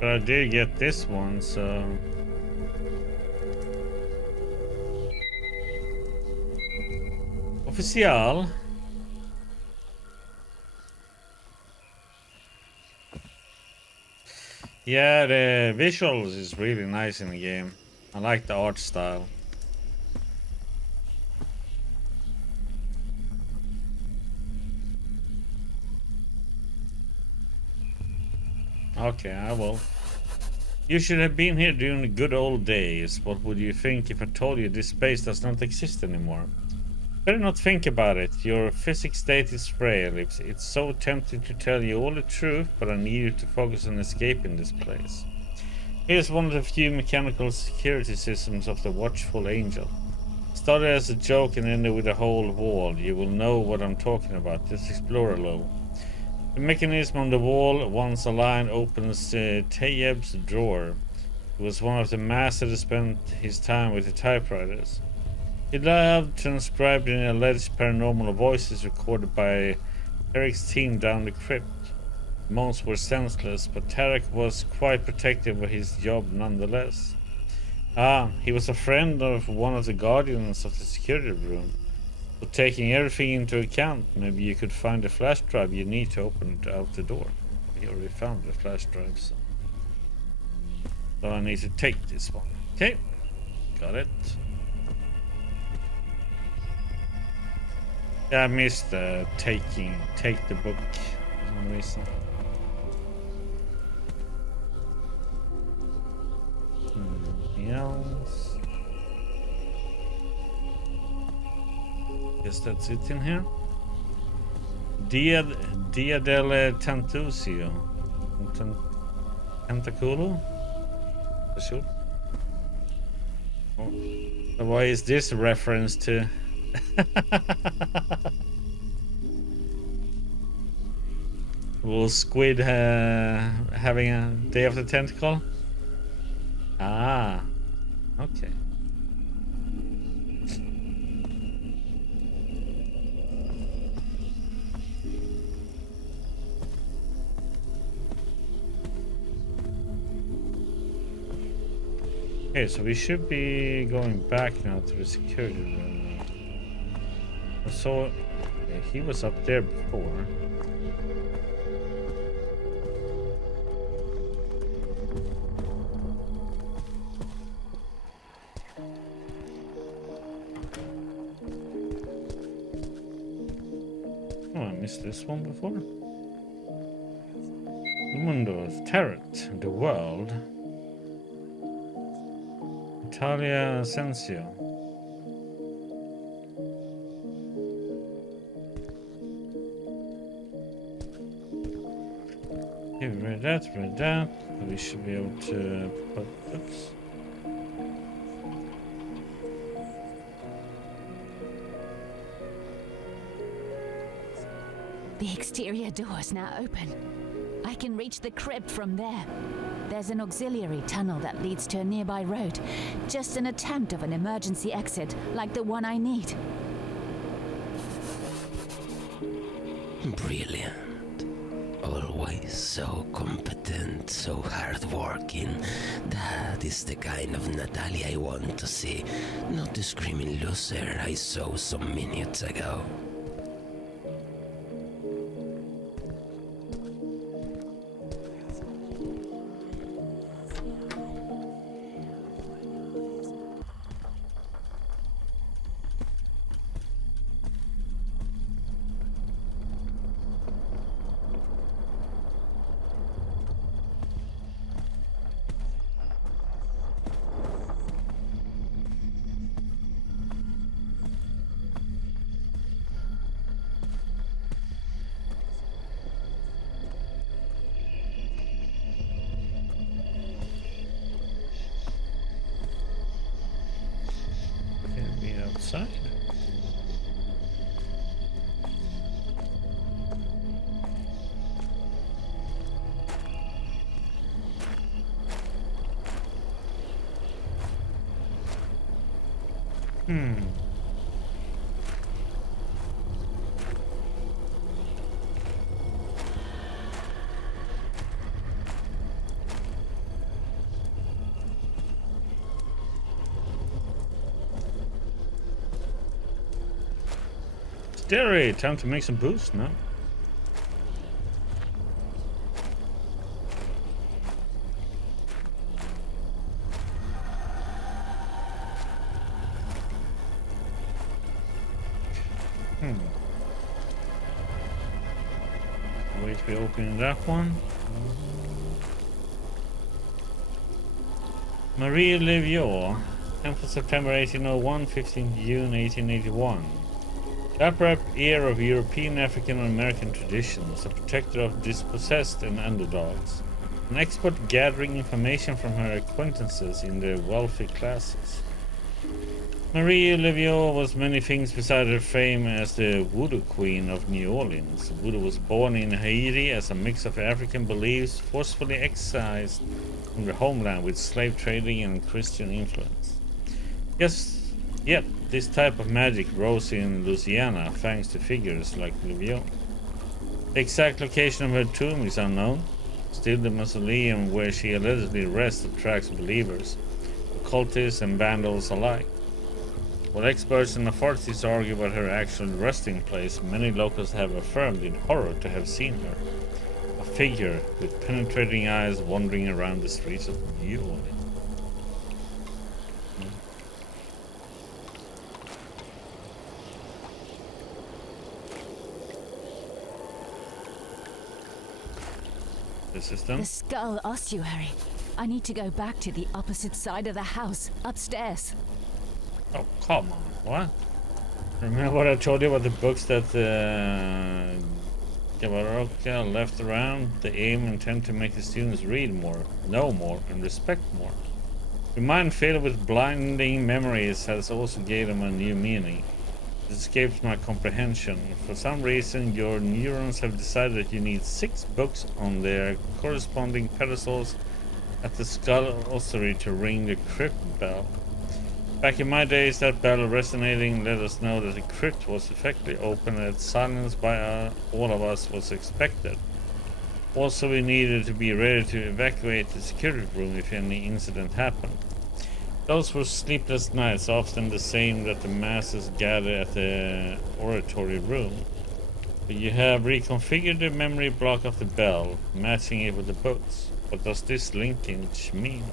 But I did get this one, so... Official. Yeah, the visuals is really nice in the game. I like the art style. Okay, I will. You should have been here during the good old days. What would you think if I told you this space does not exist anymore? Better not think about it. Your physics state is frail. It's so tempting to tell you all the truth, but I need you to focus on escaping this place. Here's one of the few mechanical security systems of the Watchful Angel. Started as a joke and ended with a whole wall. You will know what I'm talking about. Just explore alone. The mechanism on the wall, once a line, opens Tayyeb's drawer. He was one of the masters that spent his time with the typewriters. He loved transcribed in alleged paranormal voices recorded by Eric's team down the crypt. Most were senseless, but Tarek was quite protective of his job nonetheless. He was a friend of one of the guardians of the security room. But taking everything into account, maybe you could find the flash drive you need to open out the door. We already found the flash drive, so I need to take this one. Okay, got it. Yeah, I missed take the book for some reason. Anything else? Guess that's it in here. Dia del Tantusio. Tentaculo? For sure. Oh. So why is this a reference to? Will squid having a day of the tentacle? Ah, okay. Okay, so we should be going back now to the security room. So he was up there before. Oh, I missed this one before. The Mundos, Tarot, the world. Italia Asensio. Okay, read that. We should be able to put books. The exterior door is now open. I can reach the crypt from there. There's an auxiliary tunnel that leads to a nearby road. Just an attempt of an emergency exit, like the one I need. Brilliant. Always so competent, so hardworking. That is the kind of Natalia I want to see, not the screaming loser I saw some minutes ago. Outside. Dairy, time to make some boost, no? Wait, we open that one. Marie Levior, 10th of September 1801, 15th June 1881. Upright heir of European, African, and American traditions, a protector of dispossessed and underdogs, an expert gathering information from her acquaintances in the wealthy classes. Marie Laveau was many things beside her fame as the voodoo queen of New Orleans. Voodoo was born in Haiti as a mix of African beliefs forcefully excised from their homeland with slave trading and Christian influence. Yes, yet this type of magic rose in Louisiana thanks to figures like Laveau. The exact location of her tomb is unknown. Still, the mausoleum where she allegedly rests attracts believers, occultists and vandals alike. While experts and authorities argue about her actual resting place, many locals have affirmed in horror to have seen her. A figure with penetrating eyes wandering around the streets of New Orleans. This is them. The skull ossuary. I need to go back to the opposite side of the house, upstairs. Oh, come on. What? Remember what I told you about the books that Gavarroka left around? They aim and tend to make the students read more, know more, and respect more. Your mind filled with blinding memories has also gave them a new meaning. It escapes my comprehension. For some reason, your neurons have decided that you need 6 books on their corresponding pedestals at the skull ossuary to ring the crypt bell. Back in my days, that bell resonating let us know that the crypt was effectively open and that silence by all of us was expected. Also, we needed to be ready to evacuate the security room if any incident happened. Those were sleepless nights, often the same that the masses gather at the oratory room. But you have reconfigured the memory block of the bell, matching it with the books. What does this linkage mean?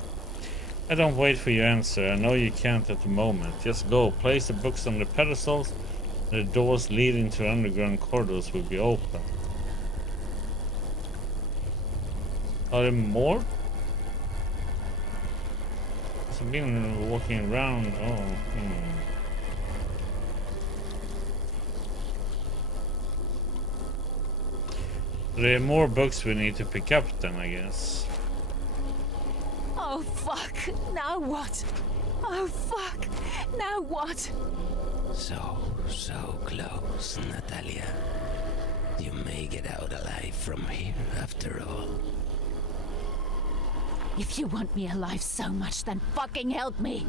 I don't wait for your answer. I know you can't at the moment. Just go, place the books on the pedestals, and the doors leading to underground corridors will be open. Are there more? I've been walking around. Oh, There are more books we need to pick up then, I guess. Oh, fuck. Now what? Oh, fuck. Now what? So close, Natalia. You may get out alive from here after all. If you want me alive so much, then fucking help me.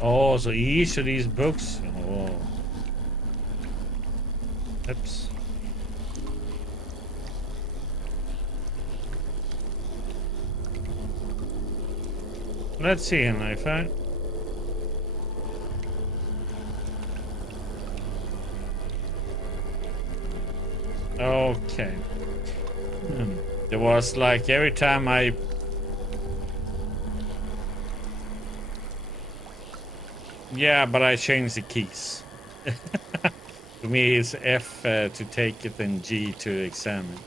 Oh, so each of these books. Oh. Oops. Let's see, a knife, right? Okay. There was like every time I but I changed the keys. For me it's F to take it and G to examine.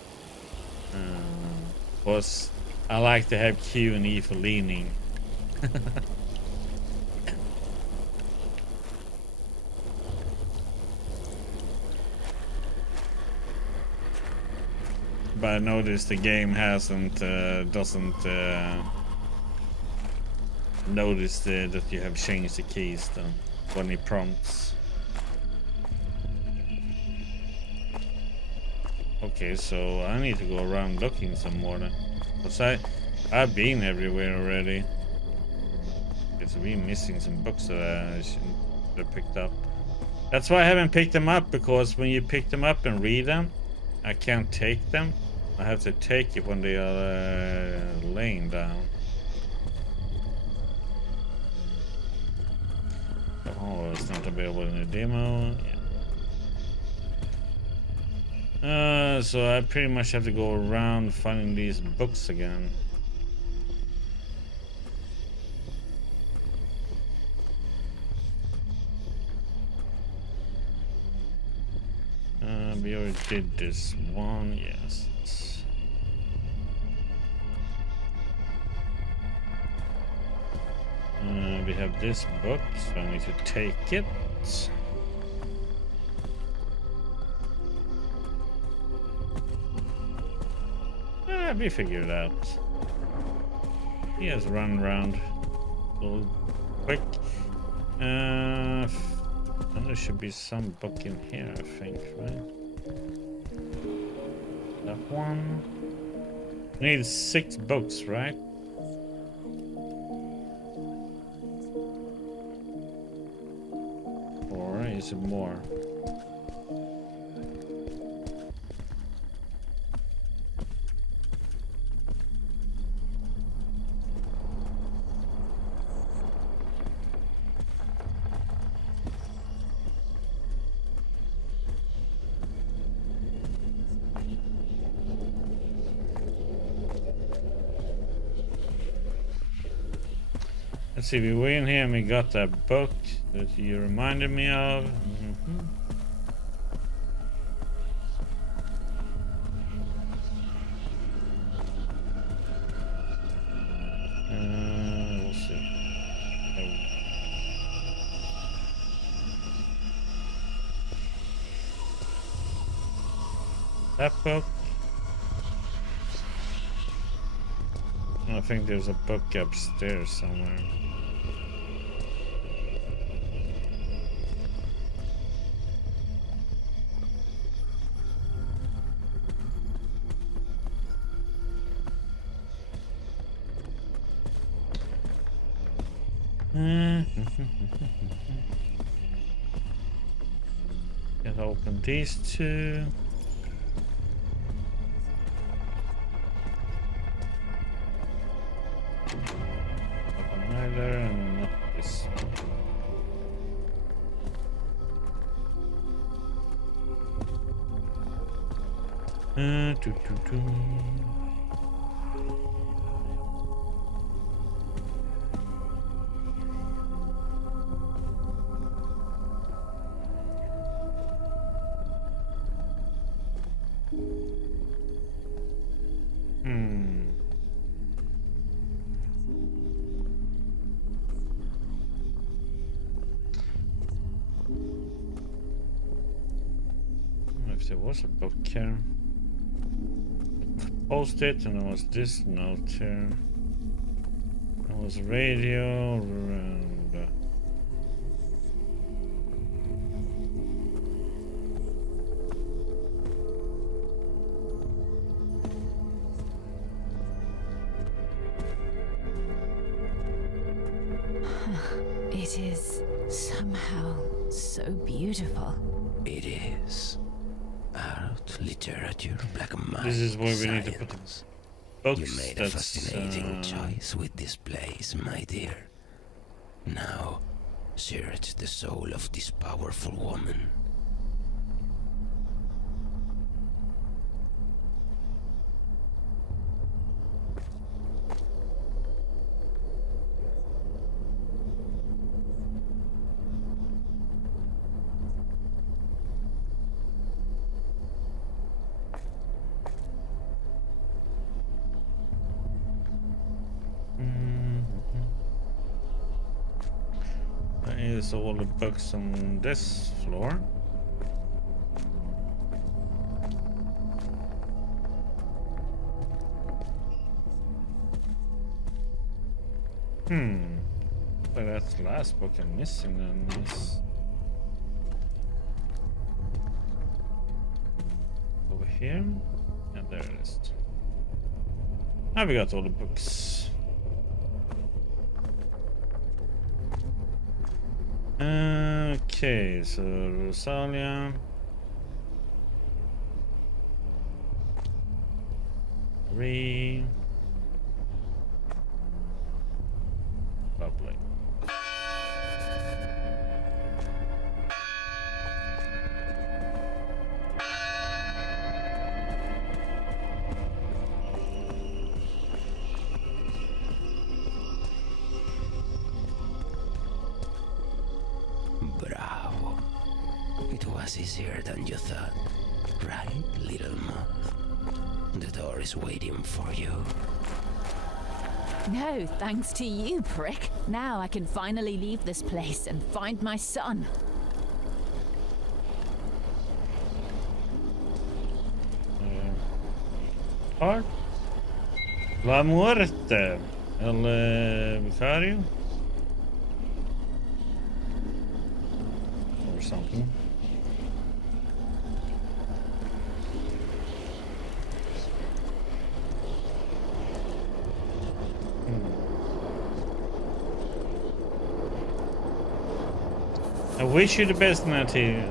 Because I like to have Q and E for leaning. But I noticed the game doesn't notice that you have changed the keys though, when it prompts. Okay, so I need to go around looking some more then. Because I've been everywhere already. It's been missing some books that I should have picked up. That's why I haven't picked them up, because when you pick them up and read them, I can't take them. I have to take it when they are laying down. Oh, it's not available in the demo. Yeah. So I pretty much have to go around finding these books again. We already did this one, yes. We have this book, so I need to take it. we figure it out. He has run around a little quick. And there should be some book in here, I think, right? That one. We need 6 books, right? Or is it more? Let's see, we went here and we got that book that you reminded me of. We'll see. That book. I think there's a book upstairs somewhere. Can open these 2. Open neither, and not this one. There was a book here. Post it, and there was this note here. There was radio and It is somehow so beautiful. It is. Art, literature, black magic. This is where we need to put the books. You made a fascinating choice with this place, my dear. Now, search the soul of this powerful woman. Is all the books on this floor. But that's the last book I'm missing then. Over here. And there it is. Now we got all the books. Okay, so Rosalia. Lovely. Bravo. It was easier than you thought. Right, little moth? The door is waiting for you. No, thanks to you, prick. Now I can finally leave this place and find my son. Hard? La muerte. El vicario. Or something. I wish you the best, Natalia.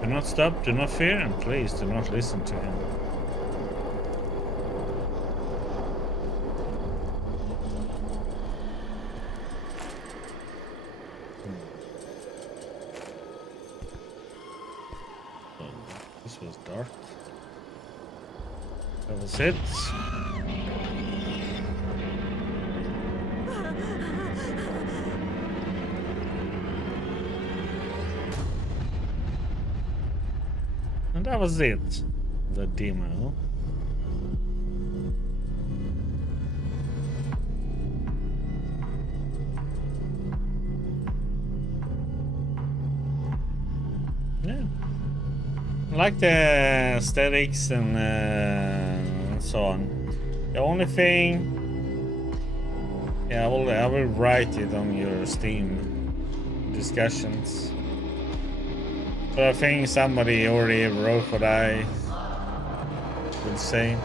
Do not stop, do not fear, and please do not listen to him. Oh, this was dark. That was it. And that was it. The demo. Yeah. I like the aesthetics and so on. The only thing, yeah, I will write it on your Steam discussions. But I think somebody already wrote what I would say.